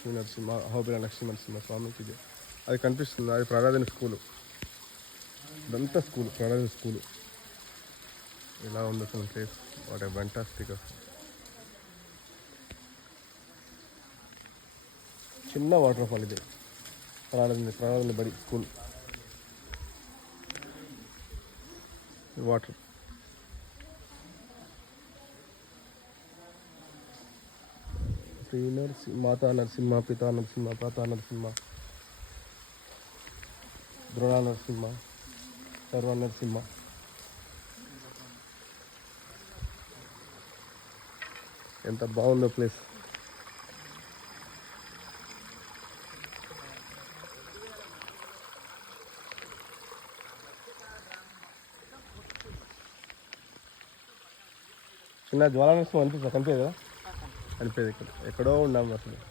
లక్ష్మీ నరసింహ అహోబిల లక్ష్మీ నరసింహ స్వామికి ఇది అది కనిపిస్తుంది. అది ప్రరాధన స్కూలు, ఇదంతా స్కూల్ ప్రరాధన స్కూలు. ఇలా ఉంది అసలు ప్లేస్. What a fantastic. చిన్న వాటర్ ఫాల్ ఇది, ప్రరాధన బడి స్కూల్. వాటర్ శ్రీ నరసింహ, మాతా నరసింహ, పితా నరసింహ, ప్రాతా నరసింహ, ద్రోణ నరసింహ, సర్వ నరసింహ. ఎంత బాగుందో ప్లేస్. చిన్న జ్వాలా నరసింహ అనిపిస్తుంది, కనిపించదు కదా? అనిపించదు. ఎక్కడో ఉన్నాము అసలు.